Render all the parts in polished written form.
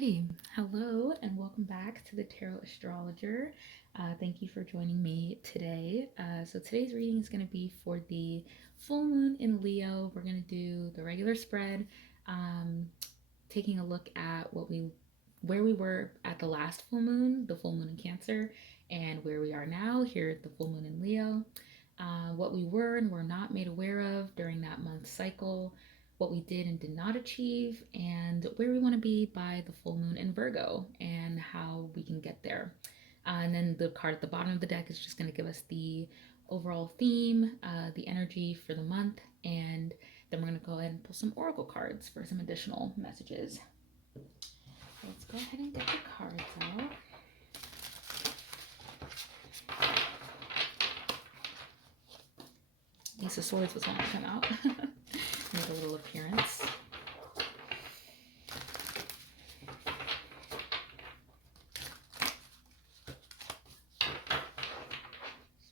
Alrighty, hello and welcome back to the Tarot Astrologer. Thank you for joining me today. So today's reading is going to be for the full moon in Leo. We're going to do the regular spread, taking a look at where we were at the last full moon in Cancer, and where we are now here at the full moon in Leo. What we were and were not made aware of during that month cycle, what we did and did not achieve, and where we want to be by the full moon in Virgo and how we can get there. And then the card at the bottom of the deck is just going to give us the overall theme, the energy for the month, and then we're going to go ahead and pull some oracle cards for some additional messages. Let's go ahead and get the cards out. Ace of Swords was one that came out. Make a little appearance.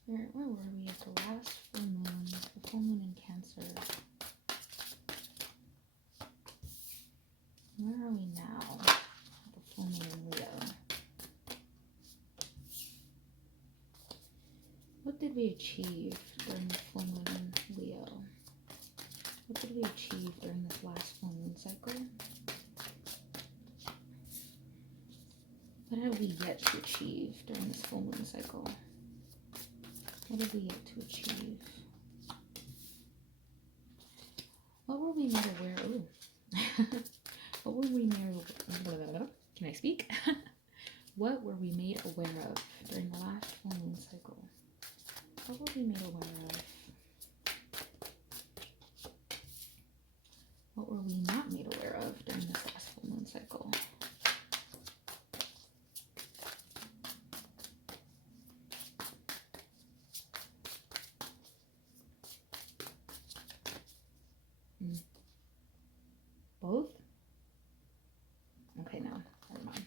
Spirit, where were we at the last full moon? The full moon in Cancer. Where are we now? The full moon in Leo. What did we achieve during the full moon in Leo? What did we achieve during this last full moon cycle? What have we yet to achieve during this full moon cycle? What have we yet to achieve? What were we made aware of? Ooh. What were we made aware of? Can I speak? What were we made aware of during the last full moon cycle? What were we made aware of? What were we not made aware of during this last full moon cycle? Both? Okay, no, never mind.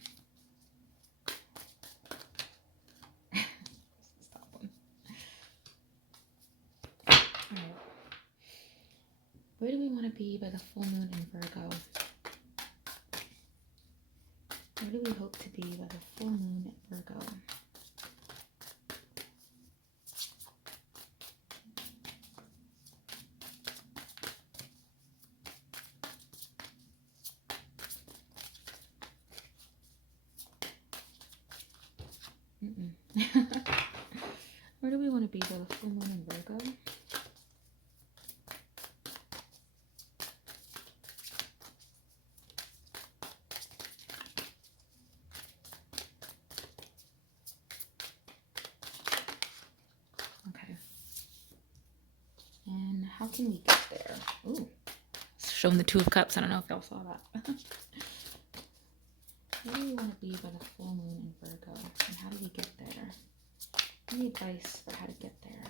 Stop one. Alright. Where do we want to be by the full moon in Virgo? Where do we hope to be by the full moon in Virgo? Where do we want to be by the full moon in Virgo? Okay. And how can we get there? Ooh. Showing the Two of Cups. I don't know if y'all saw that. Where do we want to be by the full moon in Virgo? And how do we get there? Any advice for how to get there?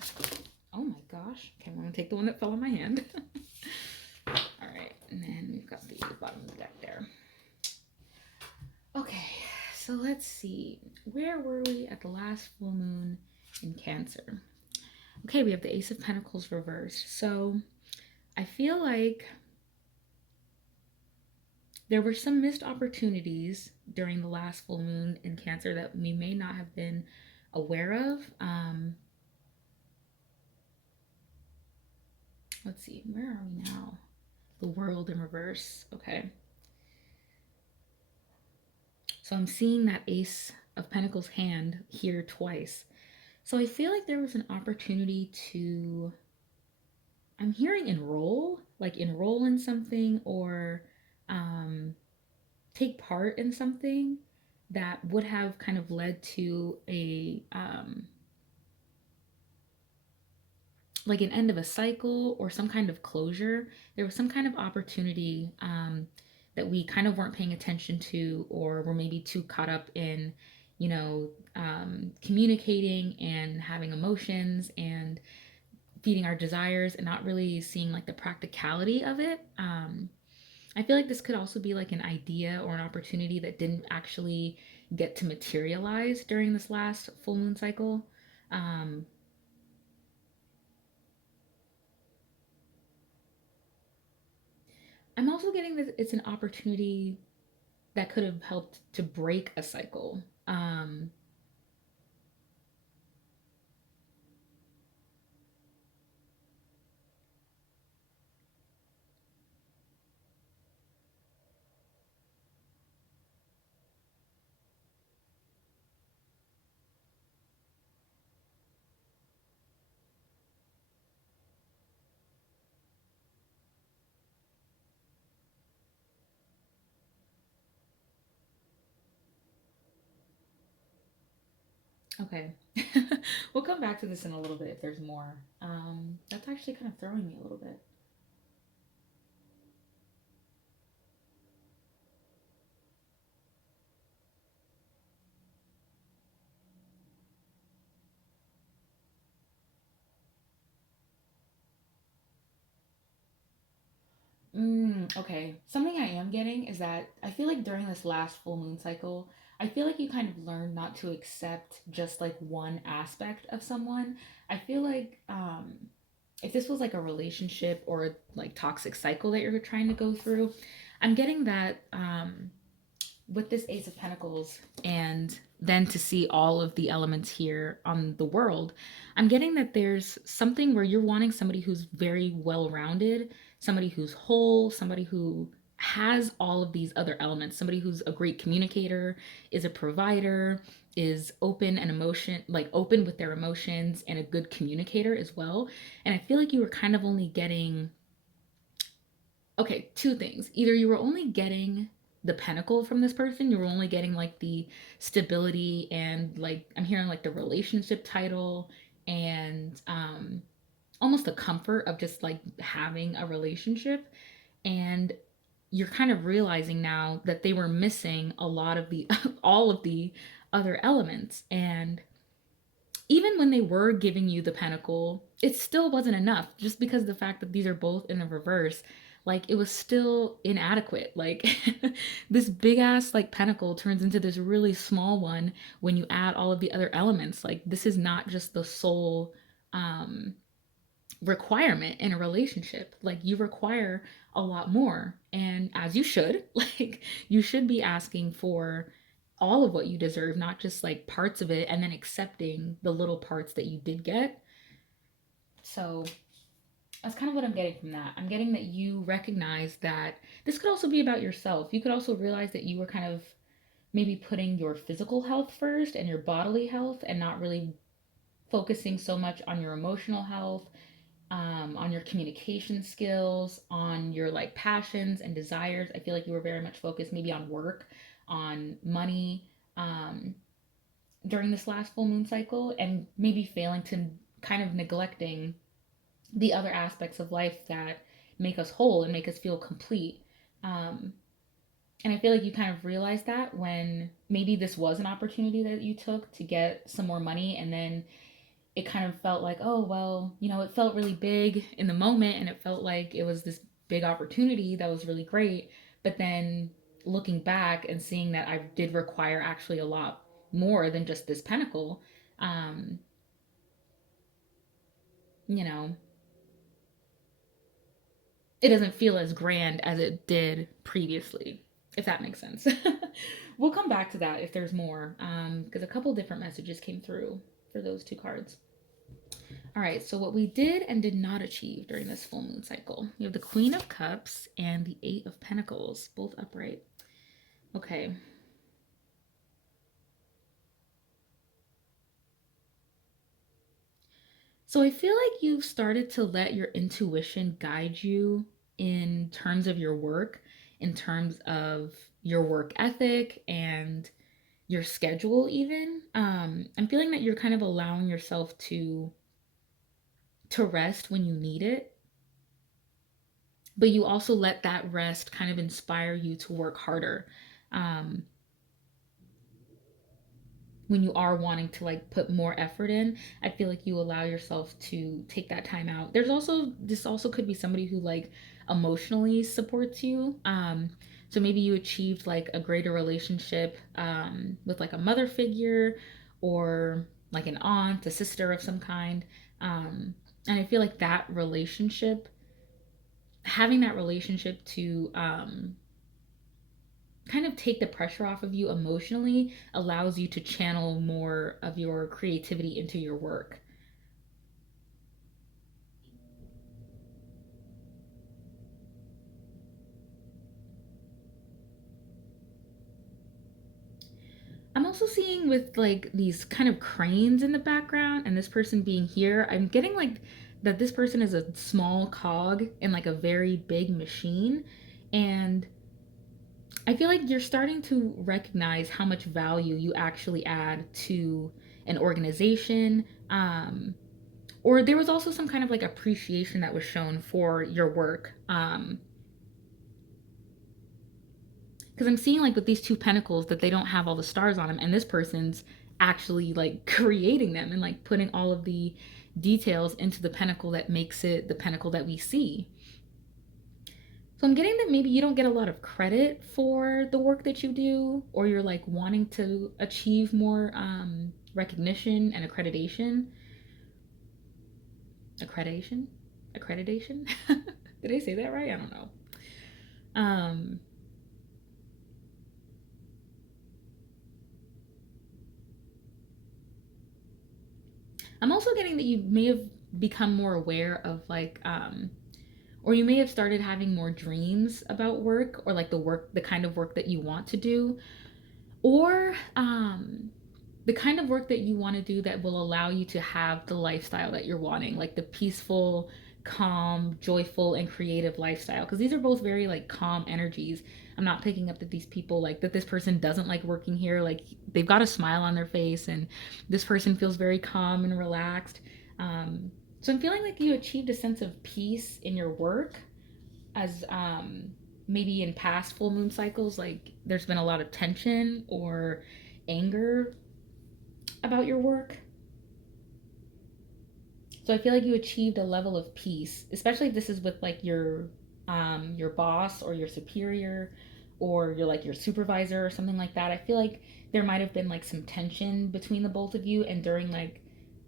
Oh my gosh. Okay, I'm going to take the one that fell on my hand. Alright, and then we've got the bottom of the deck there. Okay, so let's see. Where were we at the last full moon in Cancer? Okay, we have the Ace of Pentacles reversed. So I feel like there were some missed opportunities during the last full moon in Cancer that we may not have been aware of. Let's see, where are we now? The World in reverse. Okay. So I'm seeing that Ace of Pentacles hand here twice. So I feel like there was an opportunity to, I'm hearing enroll in something, or take part in something that would have kind of led to a like an end of a cycle or some kind of closure. There was some kind of opportunity that we kind of weren't paying attention to, or were maybe too caught up in, communicating and having emotions and feeding our desires, and not really seeing like the practicality of it. I feel like this could also be like an idea or an opportunity that didn't actually get to materialize during this last full moon cycle. I'm also getting that it's an opportunity that could have helped to break a cycle. Okay. We'll come back to this in a little bit if there's more. That's actually kind of throwing me a little bit. Okay. Something I am getting is that I feel like during this last full moon cycle, I feel like you kind of learn not to accept just like one aspect of someone. I feel like if this was like a relationship or like toxic cycle that you're trying to go through, I'm getting that with this Ace of Pentacles and then to see all of the elements here on the world, I'm getting that there's something where you're wanting somebody who's very well rounded, somebody who's whole, somebody who has all of these other elements, somebody who's a great communicator, is a provider, is open and emotion like open with their emotions and a good communicator as well. And I feel like you were kind of only getting okay, two things. Either you were only getting the pentacle from this person, you were only getting like the stability and like I'm hearing like the relationship title and almost the comfort of just like having a relationship, and you're kind of realizing now that they were missing a lot of the all of the other elements. And even when they were giving you the pentacle, it still wasn't enough just because of the fact that these are both in the reverse. Like it was still inadequate. Like this big ass like pentacle turns into this really small one when you add all of the other elements. Like this is not just the sole um requirement in a relationship. Like you require a lot more, and as you should. Like you should be asking for all of what you deserve, not just like parts of it and then accepting the little parts that you did get. So that's kind of what I'm getting from that. I'm getting that you recognize that this could also be about yourself. You could also realize that you were kind of maybe putting your physical health first and your bodily health and not really focusing so much on your emotional health, on your communication skills, on your like passions and desires. I feel like you were very much focused maybe on work, on money, um, during this last full moon cycle, and maybe failing to kind of neglecting the other aspects of life that make us whole and make us feel complete. Um, and I feel like you kind of realized that when maybe this was an opportunity that you took to get some more money, and then it kind of felt like, oh, well, it felt really big in the moment and it felt like it was this big opportunity that was really great. But then looking back and seeing that I did require actually a lot more than just this pentacle, um, you know, it doesn't feel as grand as it did previously, if that makes sense. We'll come back to that if there's more, because a couple different messages came through for those two cards. All right, so what we did and did not achieve during this full moon cycle. We have the Queen of Cups and the Eight of Pentacles, both upright. Okay. So I feel like you've started to let your intuition guide you in terms of your work, in terms of your work ethic and your schedule, even. I'm feeling that you're kind of allowing yourself to rest when you need it, but you also let that rest kind of inspire you to work harder. Um, when you are wanting to like put more effort in, I feel like you allow yourself to take that time out. There's also this also could be somebody who like emotionally supports you. So maybe you achieved like a greater relationship with like a mother figure or like an aunt, a sister of some kind. And I feel like that relationship, having that relationship to kind of take the pressure off of you emotionally, allows you to channel more of your creativity into your work. I'm also seeing with like these kind of cranes in the background and this person being here, I'm getting like that this person is a small cog in like a very big machine. And I feel like you're starting to recognize how much value you actually add to an organization. Or there was also some kind of like appreciation that was shown for your work. Because I'm seeing like with these two pentacles that they don't have all the stars on them, and this person's actually like creating them and like putting all of the details into the pentacle that makes it the pentacle that we see. So I'm getting that maybe you don't get a lot of credit for the work that you do, or you're like wanting to achieve more recognition and accreditation. Accreditation? Accreditation? Did I say that right? I don't know. Um, I'm also getting that you may have become more aware of like, or you may have started having more dreams about work or like the kind of work that you want to do, or the kind of work that you want to do that will allow you to have the lifestyle that you're wanting, like the peaceful, calm, joyful, and creative lifestyle. Because these are both very like calm energies. I'm not picking up that these people like that this person doesn't like working here. Like they've got a smile on their face, and this person feels very calm and relaxed. So I'm feeling like you achieved a sense of peace in your work, as maybe in past full moon cycles, like there's been a lot of tension or anger about your work. So I feel like you achieved a level of peace, especially if this is with like your boss or your superior or your supervisor or something like that. I feel like there might have been like some tension between the both of you, and during like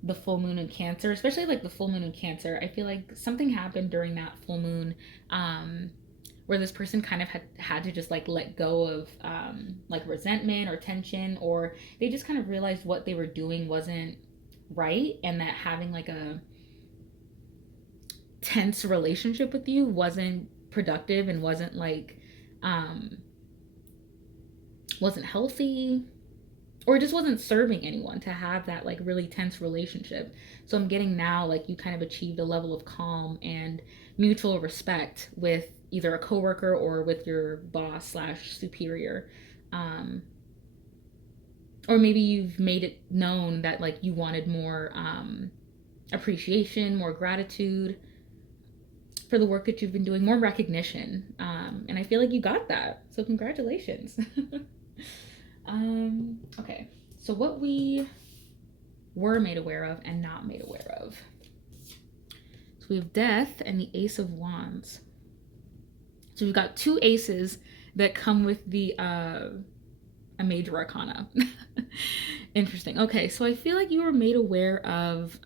the full moon in Cancer, especially like the full moon in Cancer, I feel like something happened during that full moon, where this person kind of had to just like let go of like resentment or tension, or they just kind of realized what they were doing wasn't right, and that having like a tense relationship with you wasn't productive and um wasn't healthy, or it just wasn't serving anyone to have that like really tense relationship. So I'm getting now like you kind of achieved a level of calm and mutual respect with either a coworker or with your boss slash superior. um or maybe you've made it known that like you wanted more appreciation, more gratitude for the work that you've been doing, more recognition. And I feel like you got that. So congratulations. Okay. So what we were made aware of and not made aware of. So we have Death and the Ace of Wands. So we've got two aces that come with the a major arcana. Interesting. Okay, so I feel like you were made aware of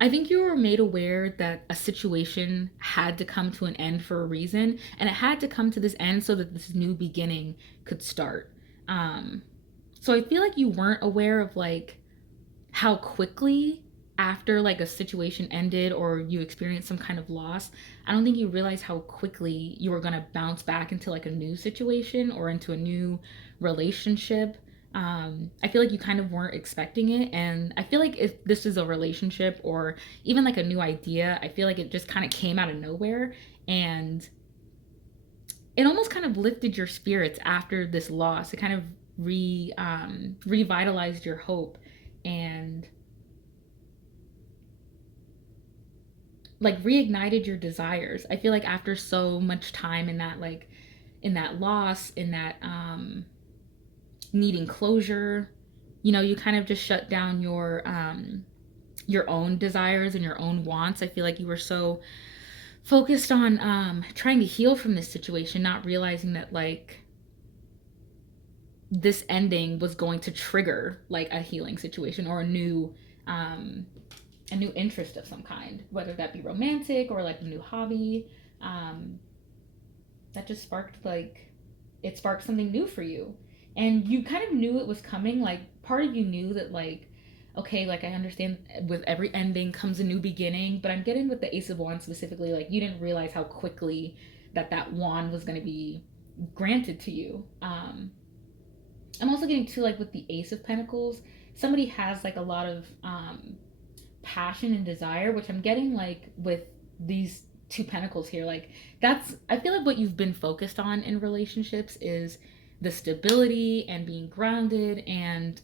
I think you were made aware that a situation had to come to an end for a reason, and it had to come to this end so that this new beginning could start. Um, so I feel like you weren't aware of like how quickly after like a situation ended or you experienced some kind of loss. I don't think you realized how quickly you were going to bounce back into like a new situation or into a new relationship. I feel like you kind of weren't expecting it, and I feel like if this is a relationship or even like a new idea, I feel like it just kind of came out of nowhere, and it almost kind of lifted your spirits after this loss. It kind of revitalized your hope, and like reignited your desires. I feel like after so much time in that like in that loss, in that needing closure, you kind of just shut down your own desires and your own wants. I feel like you were so focused on trying to heal from this situation, not realizing that like this ending was going to trigger like a healing situation or a new um a new interest of some kind, whether that be romantic or like a new hobby. Um, that just sparked like it sparked something new for you, and you kind of knew it was coming. Like part of you knew that like, okay, like I understand with every ending comes a new beginning, but I'm getting with the Ace of Wands specifically, like you didn't realize how quickly that wand was going to be granted to you. I'm also getting to like with the Ace of Pentacles, somebody has like a lot of passion and desire, which I'm getting like with these two pentacles here. Like that's, I feel like what you've been focused on in relationships is the stability and being grounded, and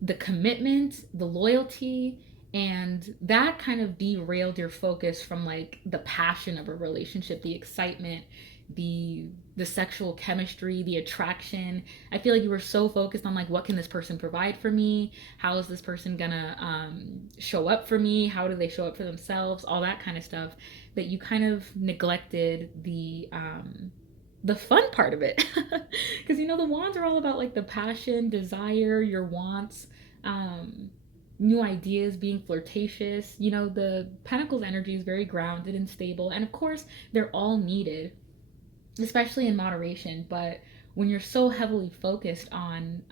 the commitment, the loyalty, and that kind of derailed your focus from like the passion of a relationship, the excitement, the the sexual chemistry, the attraction. I feel like you were so focused on like, what can this person provide for me? How is this person gonna show up for me? How do they show up for themselves? All that kind of stuff, that you kind of neglected the fun part of it. Because you know the wands are all about like the passion, desire, your wants, um, new ideas, being flirtatious. You know, the pentacles energy is very grounded and stable, and of course they're all needed, especially in moderation. But when you're so heavily focused on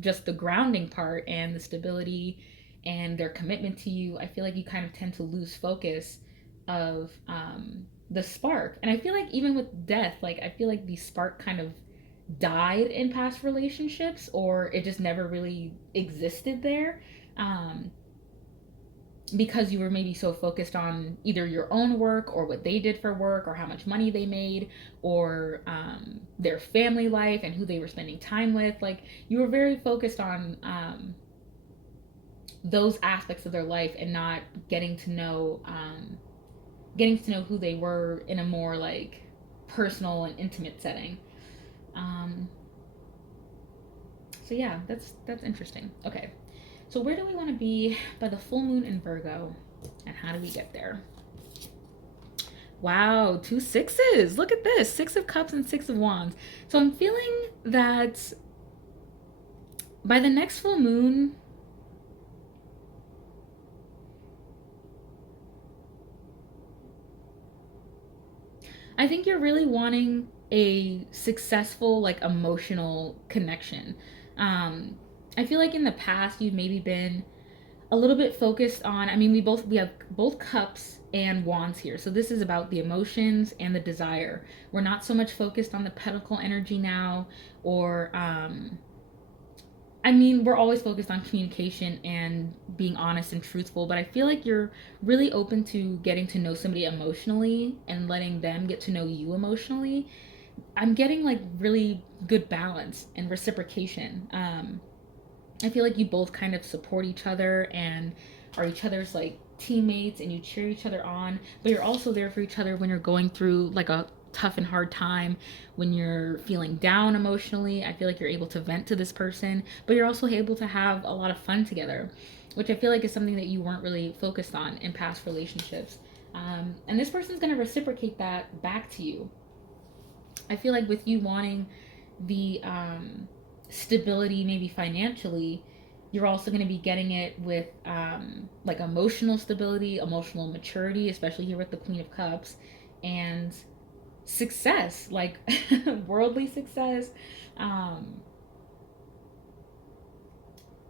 just the grounding part and the stability and their commitment to you, I feel like you kind of tend to lose focus of the spark. And I feel like even with death, like I feel like the spark kind of died in past relationships, or it just never really existed there. Um, because you were maybe so focused on either your own work or what they did for work or how much money they made, or their family life and who they were spending time with. Like you were very focused on those aspects of their life and not getting to know who they were in a more like personal and intimate setting. Um, so yeah, that's interesting. Okay, so where do we want to be by the full moon in Virgo, and how do we get there? Wow, two sixes. Look at this. Six of Cups and Six of Wands. So I'm feeling that by the next full moon, I think you're really wanting a successful, like, emotional connection. Um, I feel like in the past you've maybe been a little bit focused on, I mean, we have both cups and wands here, so this is about the emotions and the desire. We're not so much focused on the pentacle energy now, or I mean, we're always focused on communication and being honest and truthful, but I feel like you're really open to getting to know somebody emotionally and letting them get to know you emotionally. I'm getting like really good balance and reciprocation. I feel like you both kind of support each other and are each other's like teammates, and you cheer each other on, but you're also there for each other when you're going through like a tough and hard time, when you're feeling down emotionally. I feel like you're able to vent to this person, but you're also able to have a lot of fun together, which I feel like is something that you weren't really focused on in past relationships. And this person's going to reciprocate that back to you. I feel like with you wanting the stability, maybe financially, you're also going to be getting it with like emotional stability, emotional maturity, especially here with the Queen of Cups, and success, like worldly success, um,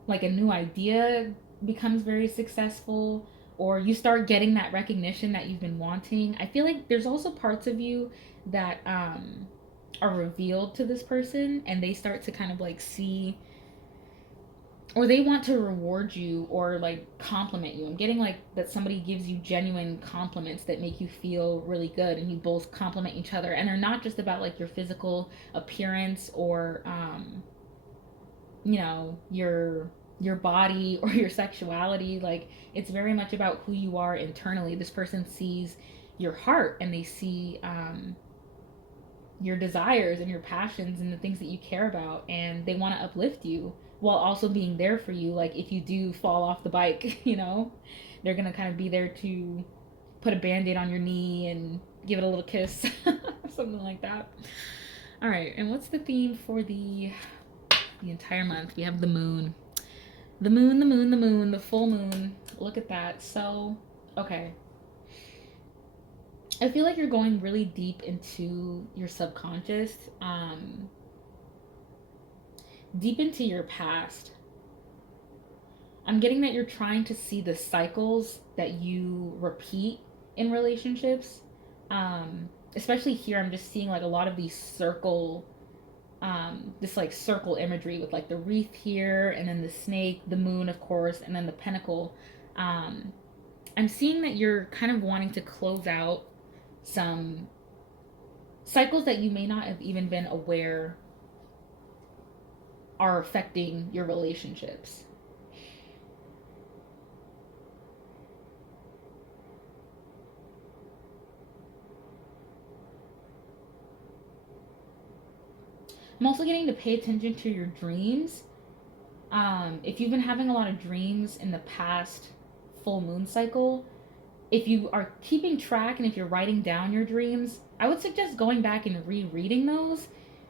like a new idea becomes very successful, or you start getting that recognition that you've been wanting. I feel like there's also parts of you that are revealed to this person, and they start to kind of like see, or they want to reward you or like compliment you. I'm getting like that somebody gives you genuine compliments that make you feel really good, and you both compliment each other, and they're not just about like your physical appearance or you know, your body or your sexuality. Like it's very much about who you are internally. This person sees your heart, and they see your desires and your passions and the things that you care about, and they want to uplift you while also being there for you. Like if you do fall off the bike, you know, they're gonna kind of be there to put a band-aid on your knee and give it a little kiss. Something like that. All right, and what's the theme for the entire month? We have the moon. The moon, the moon, the moon, the full moon. Look at that. So, okay. I feel like you're going really deep into your subconscious, deep into your past. I'm getting that you're trying to see the cycles that you repeat in relationships. Especially here, I'm just seeing like a lot of these this like circle imagery with like the wreath here, and then the snake, the moon, of course, and then the pentacle. Um, I'm seeing that you're kind of wanting to close out some cycles that you may not have even been aware are affecting your relationships. I'm also getting to pay attention to your dreams. If you've been having a lot of dreams in the past full moon cycle, if you are keeping track and if you're writing down your dreams, I would suggest going back and rereading those.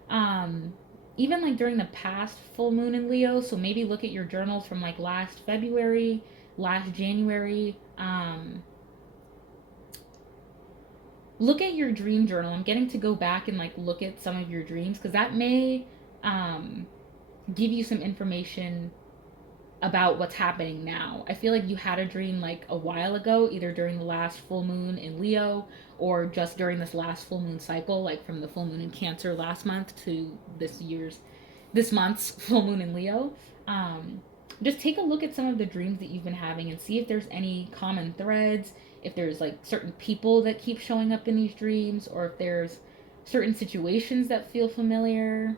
Um, Even like during the past full moon in Leo, so maybe look at your journals from like last February, last January. Look at your dream journal. I'm getting to go back and like look at some of your dreams because that may um, give you some information about what's happening now. I feel like you had a dream like a while ago, either during the last full moon in Leo or just during this last full moon cycle, like from the full moon in Cancer last month to this month's full moon in Leo. Um, just take a look at some of the dreams that you've been having and see if there's any common threads, if there's like certain people that keep showing up in these dreams, or if there's certain situations that feel familiar.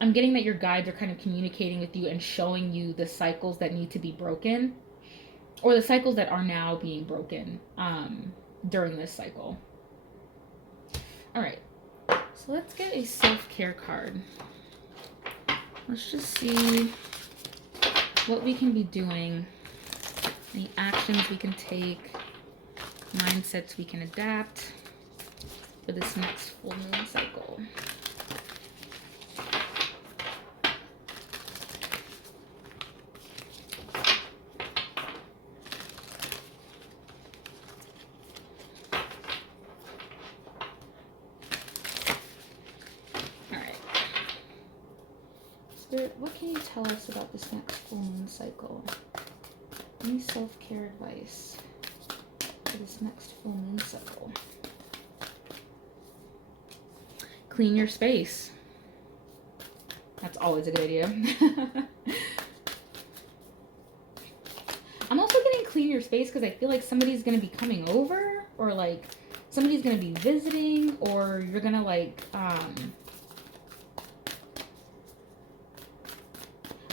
I'm getting that your guides are kind of communicating with you and showing you the cycles that need to be broken, or the cycles that are now being broken during this cycle. All right, so let's get a self-care card. Let's just see what we can be doing, any actions we can take, mindsets we can adapt for this next full moon cycle. Spirit, what can you tell us about this next full moon cycle? Any self-care advice for this next full moon cycle? Clean your space. That's always a good idea. I'm also getting clean your space because I feel like somebody's going to be coming over, or like somebody's going to be visiting, or you're going to like,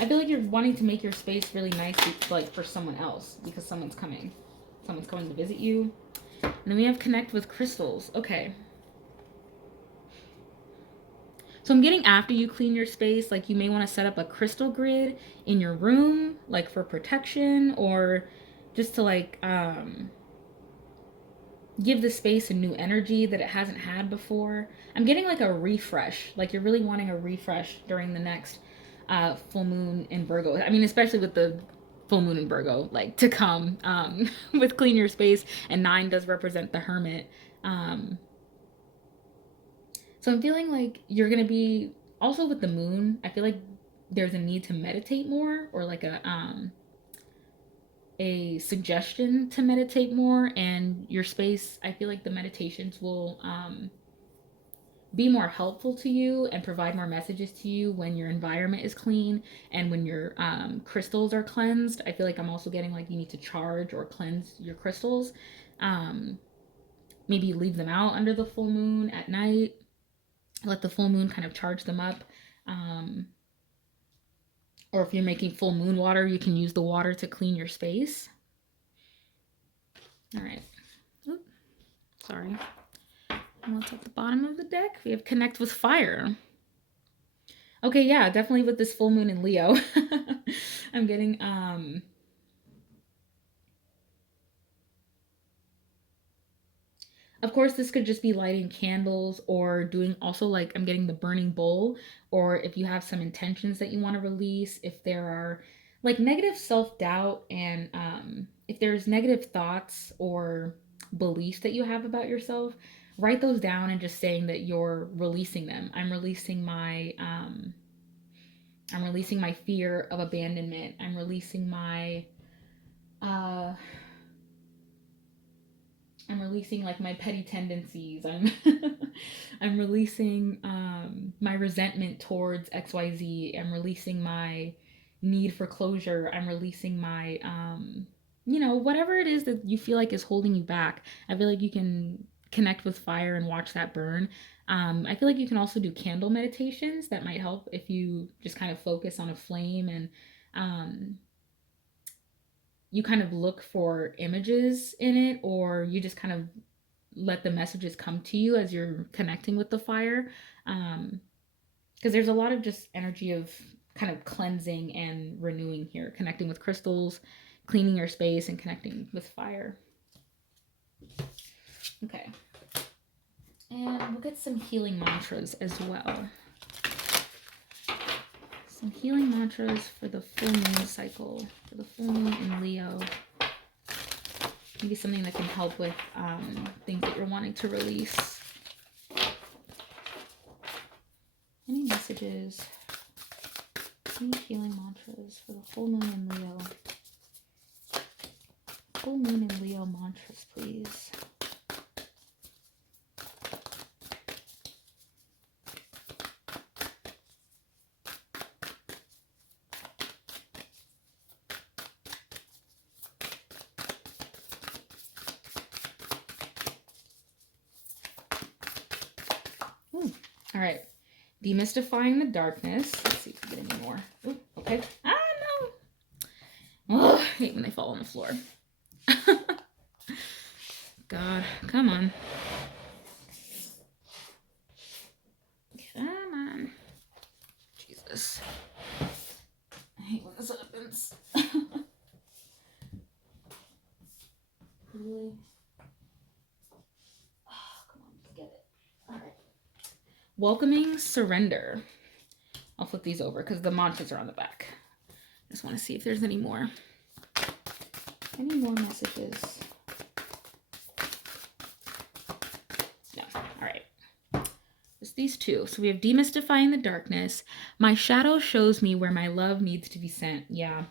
I feel like you're wanting to make your space really nice, like for someone else, because someone's coming to visit you. And then we have connect with crystals. Okay. So I'm getting after you clean your space, like you may want to set up a crystal grid in your room, like for protection, or just to like give the space a new energy that it hasn't had before. I'm getting like a refresh, like you're really wanting a refresh during the next full moon in Virgo. I mean, especially with the full moon in Virgo, like to come with clean your space, and 9 does represent the hermit. So I'm feeling like you're gonna be also with the moon. I feel like there's a need to meditate more, or like a suggestion to meditate more, and your space. I feel like the meditations will be more helpful to you and provide more messages to you when your environment is clean and when your crystals are cleansed. I feel like I'm also getting like you need to charge or cleanse your crystals. Maybe leave them out under the full moon at night. Let the full moon kind of charge them up. Or if you're making full moon water, you can use the water to clean your space. All right. Oop, sorry. And what's at the bottom of the deck? We have connect with fire. Okay, yeah, definitely with this full moon in Leo. I'm getting Of course, this could just be lighting candles or doing also like I'm getting the burning bowl, or if you have some intentions that you want to release, if there are like negative self doubt and if there's negative thoughts or beliefs that you have about yourself, write those down and just saying that you're releasing them. I'm releasing my fear of abandonment. I'm releasing my uh I'm releasing like my petty tendencies. I'm I'm releasing my resentment towards XYZ. I'm releasing my need for closure. I'm releasing my whatever it is that you feel like is holding you back. I feel like you can connect with fire and watch that burn. I feel like you can also do candle meditations that might help if you just kind of focus on a flame and um, you kind of look for images in it, or you just kind of let the messages come to you as you're connecting with the fire. Because there's a lot of just energy of kind of cleansing and renewing here, connecting with crystals, cleaning your space, and connecting with fire. Okay. And we'll get some healing mantras as well. Some healing mantras for the full moon cycle, for the full moon in Leo. Maybe something that can help with things that you're wanting to release. Any messages? Any healing mantras for the full moon in Leo? Full moon in Leo mantras, please. Ooh. All right. Demystifying the darkness. Let's see if we get any more. Ooh, okay. Ah, no. Oh, I hate when they fall on the floor. God, come on. Come on. Jesus. I hate when this happens. Really? Oh, come on, get it. All right. Welcoming surrender. I'll flip these over because the mantras are on the back. I just want to see if there's any more. Any more messages? No. All right. Just these two. So we have demystifying the darkness. My shadow shows me where my love needs to be sent. Yeah.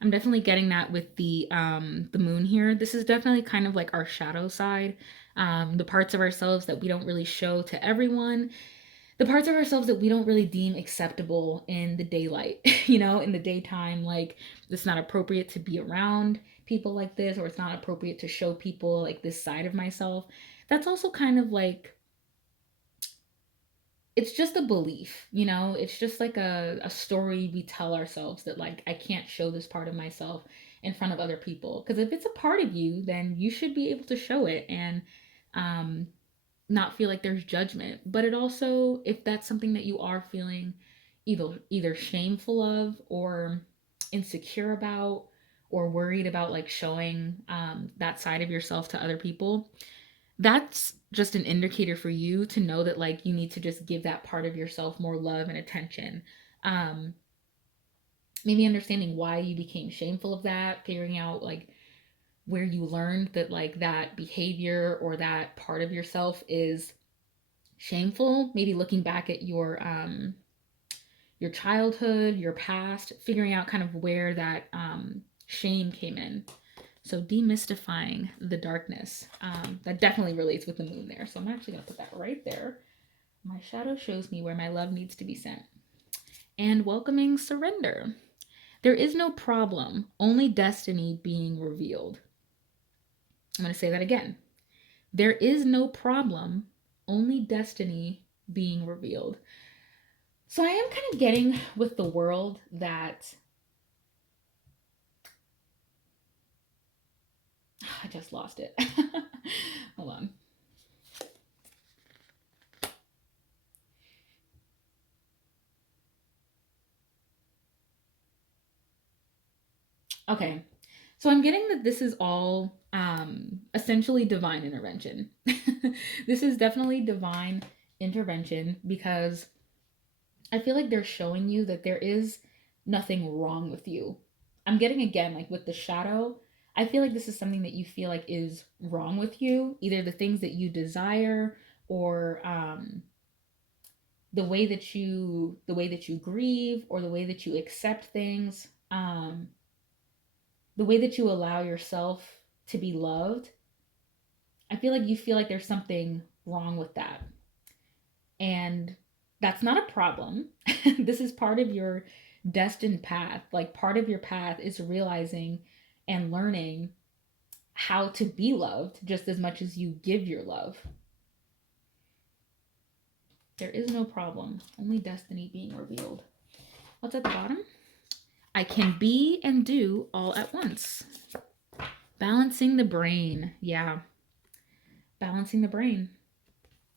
I'm definitely getting that with the moon here. This is definitely kind of like our shadow side. The parts of ourselves that we don't really show to everyone. The parts of ourselves that we don't really deem acceptable in the daylight, in the daytime, like it's not appropriate to be around people like this, or it's not appropriate to show people like this side of myself. That's also kind of like, it's just a belief, it's just like a story we tell ourselves that like, I can't show this part of myself in front of other people. Because if it's a part of you, then you should be able to show it and not feel like there's judgment. But it also, if that's something that you are feeling either shameful of or insecure about or worried about like showing that side of yourself to other people, that's just an indicator for you to know that like you need to just give that part of yourself more love and attention. um Maybe understanding why you became shameful of that, figuring out like where you learned that like that behavior or that part of yourself is shameful, maybe looking back at your childhood, your past, figuring out kind of where that shame came in. So demystifying the darkness. That definitely relates with the moon there. So I'm actually going to put that right there. My shadow shows me where my love needs to be sent. And welcoming surrender. There is no problem, only destiny being revealed. I'm going to say that again. There is no problem, only destiny being revealed. So I am kind of getting with the world that I just lost it. Hold on. Okay. So I'm getting that this is all essentially divine intervention. This is definitely divine intervention because I feel like they're showing you that there is nothing wrong with you. I'm getting again, like with the shadow, I feel like this is something that you feel like is wrong with you, either the things that you desire or the way that you grieve or the way that you accept things, the way that you allow yourself to be loved. I feel like there's something wrong with that. And that's not a problem. This is part of your destined path. Like part of your path is realizing and learning how to be loved just as much as you give your love. There is no problem, only destiny being revealed. What's at the bottom? I can be and do all at once. Balancing the brain. Yeah, balancing the brain.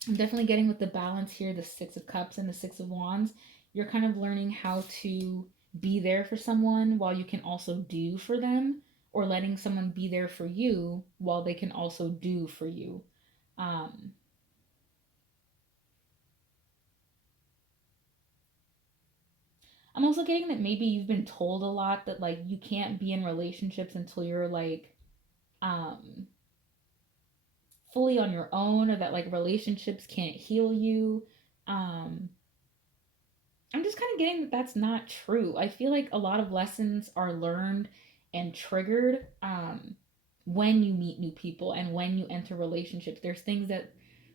I'm definitely getting with the balance here, the Six of Cups and the Six of Wands. You're kind of learning how to be there for someone while you can also do for them, or letting someone be there for you while they can also do for you. Um, I'm also getting that maybe you've been told a lot that like you can't be in relationships until you're like um fully on your own, or that like relationships can't heal you. Um I'm just kind of getting that that's not true. I feel like a lot of lessons are learned and triggered when you meet new people and when you enter relationships. There's things that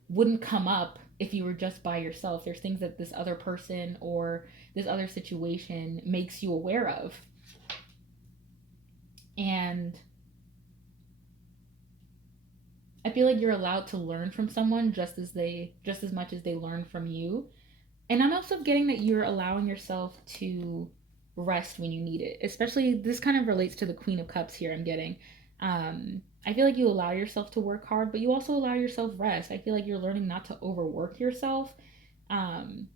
wouldn't come up if you were just by yourself. There's things that this other person or this other situation makes you aware of. And I feel like you're allowed to learn from someone just as much as they learn from you. And I'm also getting that you're allowing yourself to rest when you need it. Especially this kind of relates to the Queen of Cups here I'm getting. I feel like you allow yourself to work hard, but you also allow yourself rest. I feel like you're learning not to overwork yourself. Um,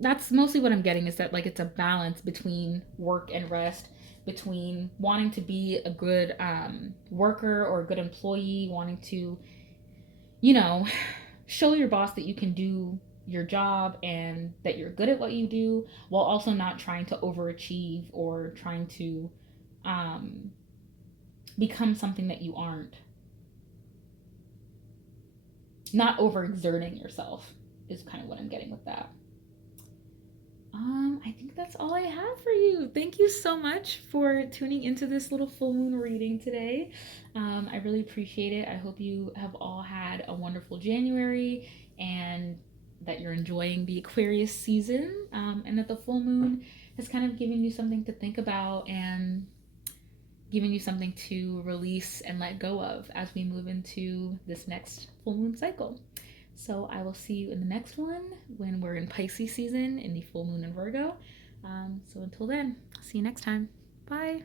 that's mostly what I'm getting, is that like it's a balance between work and rest, between wanting to be a good worker or a good employee, wanting to, you know, show your boss that you can do your job and that you're good at what you do, while also not trying to overachieve or trying to um, become something that you aren't. Not overexerting yourself is kind of what I'm getting with that. I think that's all I have for you. Thank you so much for tuning into this little full moon reading today. I really appreciate it. I hope you have all had a wonderful January and that you're enjoying the Aquarius season, and that the full moon has kind of given you something to think about and giving you something to release and let go of as we move into this next full moon cycle. So I will see you in the next one when we're in Pisces season in the full moon in Virgo. So until then, see you next time. Bye.